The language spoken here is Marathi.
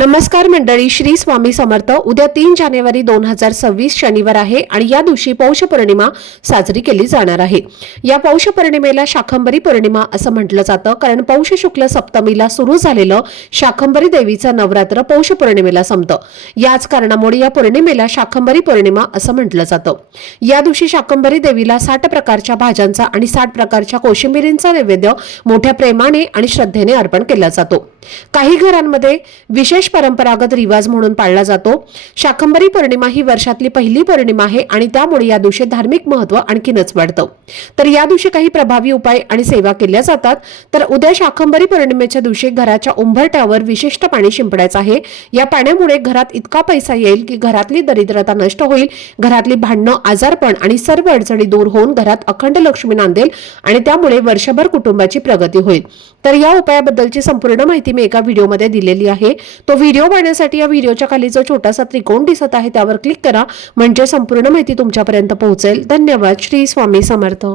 नमस्कार मंडळी, श्री स्वामी समर्थ। उद्या 3 जानेवारी 2026 शनिवार आहे आणि या दिवशी पौष पौर्णिमा साजरी केली जाणार आहे। या पौष पौर्णिमेला शाकंभरी पौर्णिमा असं म्हटलं जातं, कारण पौष शुक्ल सप्तमीला सुरू झालेलं शाकंभरी देवीचं नवरात्र पौष पौर्णिमेला संपतं। याच कारणामुळे या पौर्णिमेला शाकंभरी पौर्णिमा असं म्हटलं जातं। या दिवशी शाकंभरी देवीला 60 प्रकारच्या भाज्यांचा आणि 60 प्रकारच्या कोशिंबिरींचा नैवेद्य मोठ्या प्रेमाने आणि श्रद्धेने अर्पण केला जातो। काही घरांमध्ये विशेष परंपरागत रिवाज म्हणून पाळला जातो। शाकंभरी पौर्णिमा ही वर्षातली पहिली पौर्णिमा आहे आणि त्यामुळे या दिवशी धार्मिक महत्त्व आणखीनच वाढतं। तर या दिवशी काही प्रभावी उपाय आणि सेवा केल्या जातात। तर उद्या शाकंभरी पौर्णिमेच्या दिवशी घराच्या उंबरठ्यावर विशिष्ट पाणी शिंपडायचं आहे। या पाण्यामुळे घरात इतका पैसा येईल की घरातली दरिद्रता नष्ट होईल, घरातली भांडणं, आजारपण आणि सर्व अडचणी दूर होऊन घरात अखंड लक्ष्मी नांदेल आणि त्यामुळे वर्षभर कुटुंबाची प्रगती होईल। तर या उपायाबद्दलची संपूर्ण माहिती मी एका व्हिडिओमध्ये दिलेली आहे। तो व्हिडिओ पाहण्यासाठी या व्हिडिओच्या खाली जो छोटासा त्रिकोण दिसत आहे त्यावर क्लिक करा, म्हणजे संपूर्ण माहिती तुमच्यापर्यंत पोहोचेल। धन्यवाद। श्री स्वामी समर्थ।